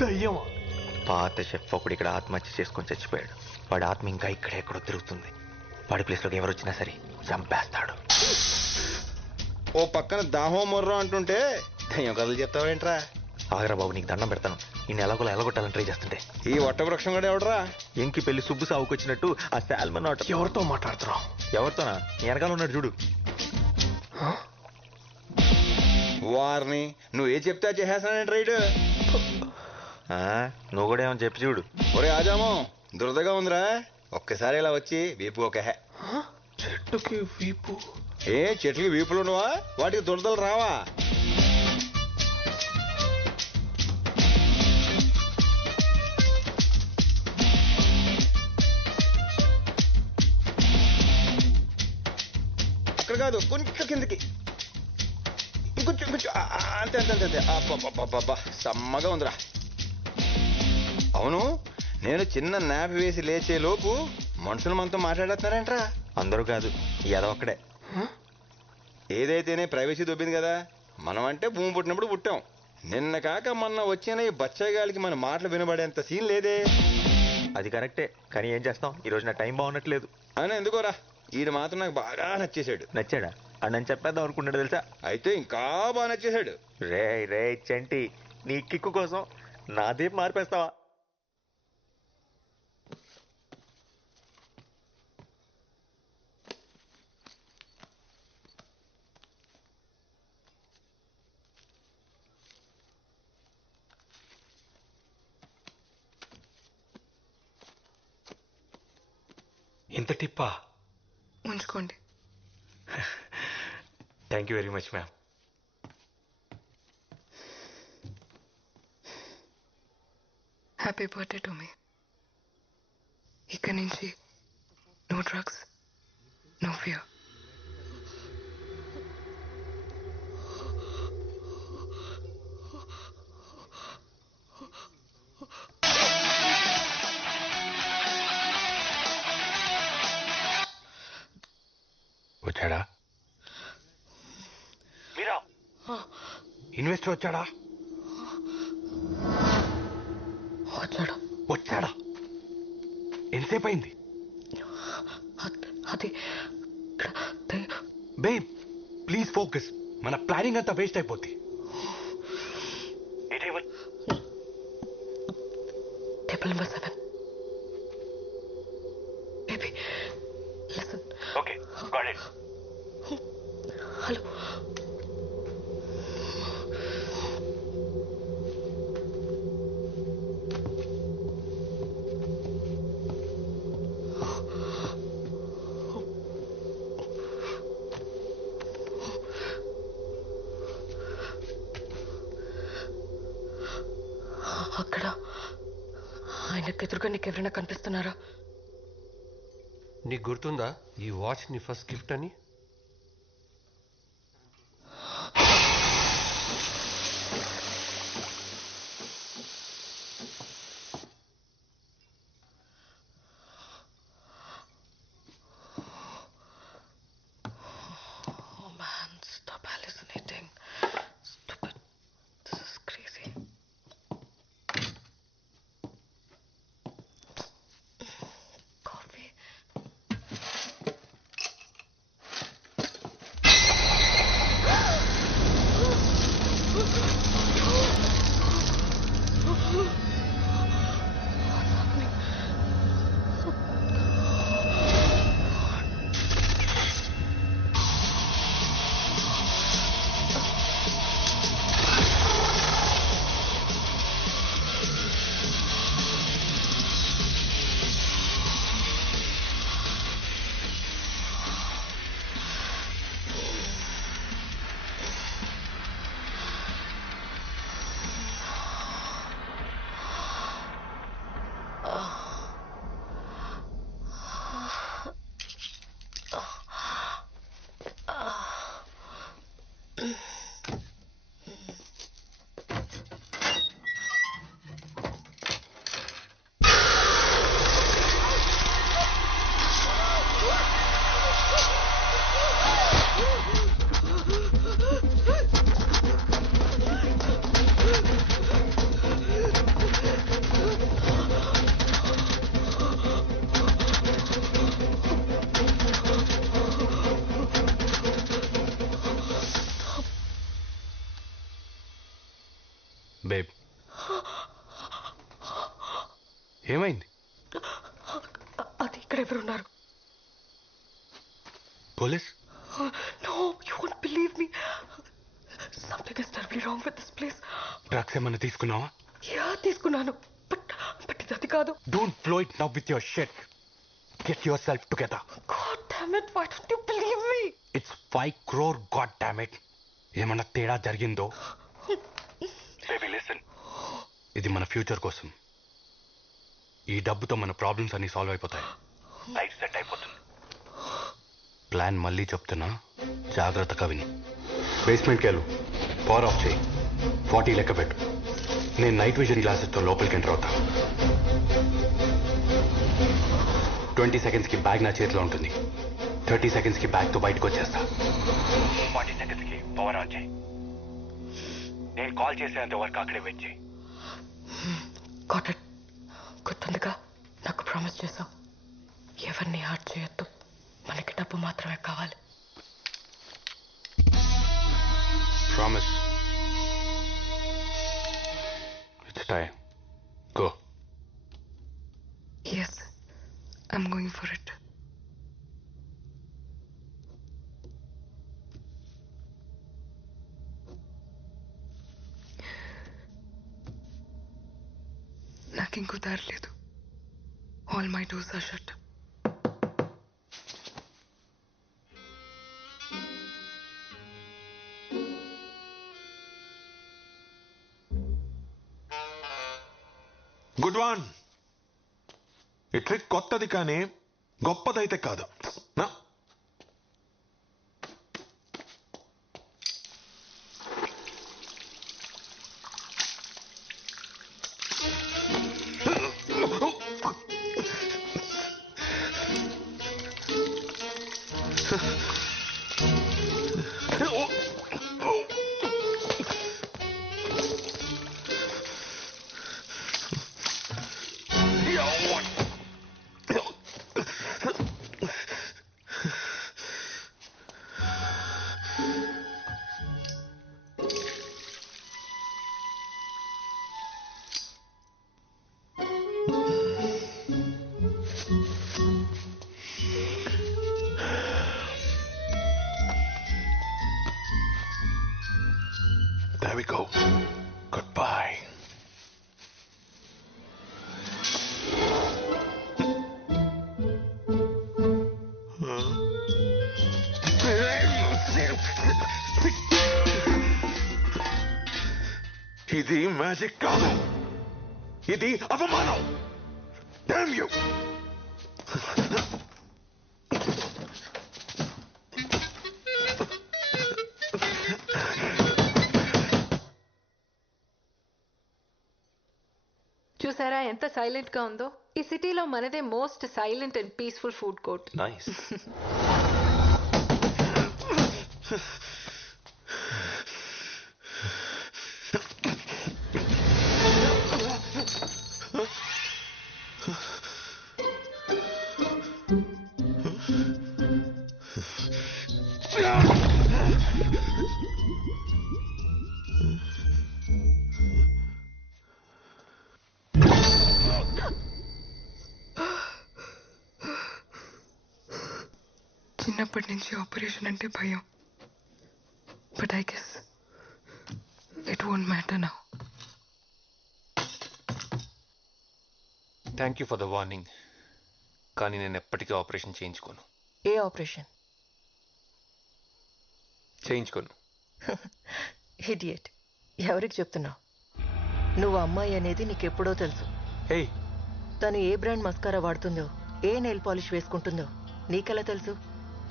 దయ్యమా? పాత షెఫ్ ఒకడు ఇక్కడ ఆత్మహత్య చేసుకొని చచ్చిపోయాడు. వాడి ఆత్మ ఇంకా ఇక్కడెక్కడో తిరుగుతుంది. వాడి ప్లేస్లోకి ఎవరు వచ్చినా సరే చంపేస్తాడు. ఓ పక్కన దాహో మొర్రో అంటుంటే దయ్యం కథలు చెప్తావేంట్రా? ఆగరా బాబు, నీకు దండం పెడతాను. ఈ నెలకొల ఎలగొట్టాలని ట్రై చేస్తుంటే ఈ వృక్షం కూడా ఎవడరా? ఎంకి పెళ్లి సుబ్బు సాగుకొచ్చినట్టు ఆ శాల్మన్ ఆట. ఎవరితో మాట్లాడుతున్నావు? ఎవరితోనా? నీ వెనకాల ఉన్నాడు చూడు. వారిని నువ్వు ఏ చెప్తే చేసేస్తానంటే రైడ్. నువ్వు కూడా ఏమని చెప్పి చూడు. ఒరే ఆజామో, దురదగా ఉందిరా, ఒక్కసారి ఇలా వచ్చి వీపు ఒక చెట్టుకి వీపు? ఏ చెట్లకి వీపులు ఉండవా? వాటికి దురదలు రావా? అక్కడ కాదు, కొంచెం కిందకి, ఇంకొంచెం ఇంకొంచెం, అంతే అంతే అంతే అంతే. అబ్బా సమ్మగా ఉందిరా. అవును, నేను చిన్న నాపి వేసి లేచే లోపు మనుషులు మనతో మాట్లాడేస్తున్నారేంట్రా? అందరూ కాదు, ఈ ఎదవొక్కడే. ఏదైతేనే ప్రైవసీ దొబ్బింది కదా. మనం అంటే భూమి పుట్టినప్పుడు పుట్టాం. నిన్న కాక మొన్న వచ్చిన ఈ బచ్చగాలికి మన మాటలు వినబడేంత సీన్ లేదే. అది కరెక్టే, కానీ ఏం చేస్తాం, ఈ రోజు నా టైం బాగున్నట్లేదు. అని ఎందుకోరా, ఈడు మాత్రం నాకు బాగా నచ్చేశాడు. నచ్చాడా? అని నేను చెప్పేద్దాం అనుకున్నాడు తెలుసా. అయితే ఇంకా బాగా నచ్చేశాడు. రే రే చంటి, నీ కిక్కు కోసం నాదే మార్పేస్తావా? ఇంత టిప్పా? ఉంచుకోండి. Thank you very much ma'am. Happy birthday to me. ఇక్కడి నుంచి నో డ్రగ్స్, నో ఫియర్. వచ్చాడా? మీరా ఇన్వెస్టర్ వచ్చాడా? వచ్చాడు. వచ్చాడా? ఎంతసేపు అయింది? అది బేబ్ ప్లీజ్ ఫోకస్. మన ప్లానింగ్ అంతా వేస్ట్ అయిపోద్ది. Table number 7. Baby listen. Okay got it. Hello. అక్కడ ఆయనకు ఎదురుగా నీకు ఎవరైనా కనిపిస్తున్నారా? నీకు గుర్తుందా ఈ వాచ్ నీ ఫస్ట్ గిఫ్ట్ అని? Oh man, stop hallucinating. Stupid. This is crazy. Coffee. Babe ఏమైంది? అది ఇక్కడ ఎవరున్నారు? Police? No, you won't believe me. Something is terribly wrong with this place. Drugs ఏమన్నా తీసుకున్నావా? Yeah, తీసుకున్నాను. But ఇది అది కాదు. Don't blow it now with your shit. Get yourself together. God damn it, why don't you believe me? It's 5 crore, god damn it. ఏమన్నా తేడా జరిగిందో? Baby, listen. ఇది మన ఫ్యూచర్ కోసం. ఈ డబ్బుతో మన ప్రాబ్లమ్స్ అన్ని సాల్వ్ అయిపోతాయి. లైఫ్ సెట్ అయిపోతుంది. ప్లాన్ మళ్ళీ చెప్తున్నా, జాగ్రత్తగా విని. బేస్మెంట్కి వెళ్ళు, పవర్ ఆఫ్ చేయి, 40 లెక్క పెట్టు. నేను నైట్ విజన్ గ్లాసెస్తో లోపలికి ఎంటర్ అవుతా. 20 సెకండ్స్కి బ్యాగ్ నా చేతిలో ఉంటుంది. 30 సెకండ్స్కి బ్యాగ్తో బయటకు వచ్చేస్తా. 40 సెకండ్స్కి పవర్ ఆన్ చేయి. నేను కాల్ చేసేంత వరకు అక్కడే వెయిట్ చేయి. Got it. గుర్తుందిగా, నాకు ప్రామిస్ చేశావు. ఎవరిని హార్ట్ చేయొద్దు, మనకి డబ్బు మాత్రమే కావాలి. Promise. It's time. Go. Yes, I'm going for it. నాకు ఇంకో దారి లేదు. All my doors are shut. Good one. ఈ ట్రిక్ కొత్తది కానీ గొప్పదైతే కాదు. నా? There we go. Goodbye. ఇది మ్యాజిక్ కాదు, ఇది అవమానం. Damn you! చూసారా ఎంత సైలెంట్ గా ఉందో? ఈ సిటీలో మనదే most silent and peaceful food court. Nice. చిన్నప్పటి నుంచి ఆపరేషన్ అంటే భయం. But I guess it won't matter now. Thank you for the warning, కానీ నేను ఎప్పటికీ ఆపరేషన్ చేయించుకోను. ఏ ఆపరేషన్? చేయించుకోను. ఇడియట్. ఎవరికి చెప్తున్నావు? నువ్వు అమ్మాయి అనేది నీకెప్పుడో తెలుసు. హే, తను ఏ బ్రాండ్ మస్కారా వాడుతుందో, ఏ నెయిల్ పాలిష్ వేసుకుంటుందో నీకెలా తెలుసు?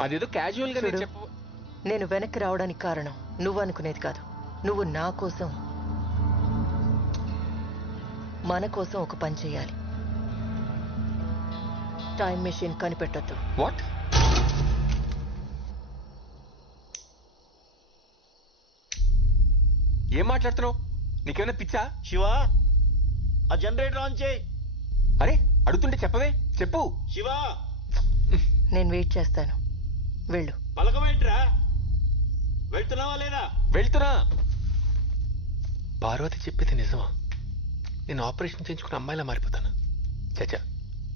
అదేదో క్యాజువల్ గా చూడు, నేను వెనక్కి రావడానికి కారణం నువ్వు అనుకునేది కాదు. నువ్వు నా కోసం, మన కోసం ఒక పని చేయాలి. టైం మెషిన్ కనిపెట్టొద్దు. వాట్? ఏం మాట్లాడుతున్నావు? నీకేమైనా పిచ్చా? శివా, ఆ జనరేటర్ ఆన్ చేయి. అరే అడుగుతుంటే చెప్పవే, చెప్పు. శివా, నేను వెయిట్ చేస్తాను. వెళ్ళు. పలకమేంట్రా? వెళ్తున్నావా లేదా? వెళ్తున్నా. పార్వతి చెప్పేది నిజమా? నేను ఆపరేషన్ చేయించుకున్న అమ్మాయిలా మారిపోతాను? చచ్చా,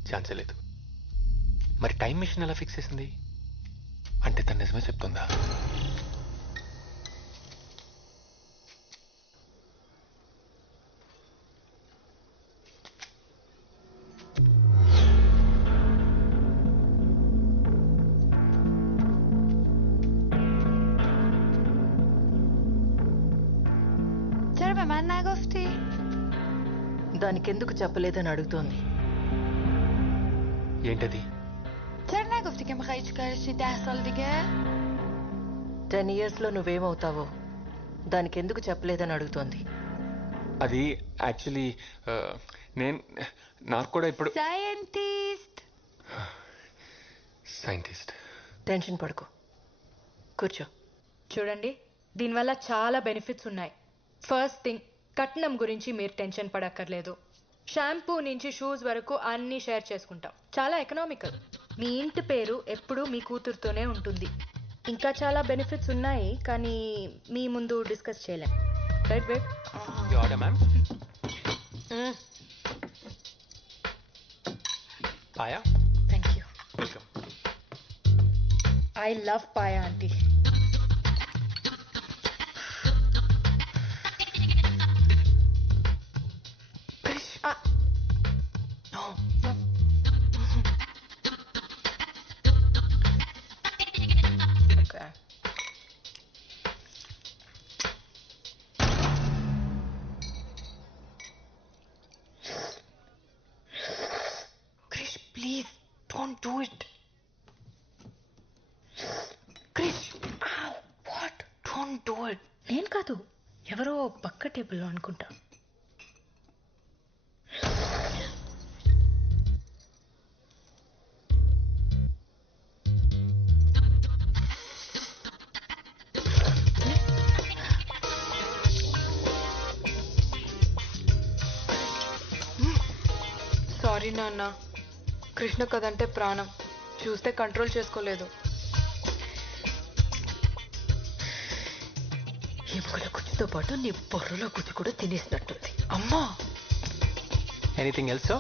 ఛాన్సే లేదు. మరి టైం మిషన్ ఎలా ఫిక్స్ చేసింది? అంటే తను నిజమే చెప్తుందా? چرا به من نگفتی؟ దానికెందుకు చెప్పలేదని అడుగుతోంది. ఏంటది? چرا نگفتی که میخوای چیکار کنی 10 سال دیگه؟ 10 years లో నువ్వేమవుతావో దానికెందుకు చెప్పలేదని అడుగుతోంది. అది యాక్చువల్లీ నాకు కూడా ఇప్పుడు సైంటిస్ట్. టెన్షన్ పడుకో, కూర్చో. చూడండి, దీనివల్ల చాలా బెనిఫిట్స్ ఉన్నాయి. ఫస్ట్ థింగ్, కట్నం గురించి మీరు టెన్షన్ పడక్కర్లేదు. షాంపూ నుంచి షూస్ వరకు అన్నీ షేర్ చేసుకుంటాం. చాలా ఎకనామికల్. మీ ఇంటి పేరు ఎప్పుడూ మీ కూతురుతోనే ఉంటుంది. ఇంకా చాలా బెనిఫిట్స్ ఉన్నాయి, కానీ మీ ముందు డిస్కస్ చేయలేం. Right babe? Ma'am. Paya, thank you. Welcome. I love paya aunty. Krish, please, don't do it. Krish, ow, what? Don't do it. నేను కాదు, ఎవరో పక్క టేబుల్లో అనుకుంటా. సారీ నాన్న, కృష్ణ కదంటే ప్రాణం. చూస్తే కంట్రోల్ చేసుకోలేదు. ఎముకల కుచ్చితో పాటు నీ బొర్రలో కుచ్చి కూడా తినేసినట్టుంది. అమ్మా, ఎనీథింగ్ ఎల్స్?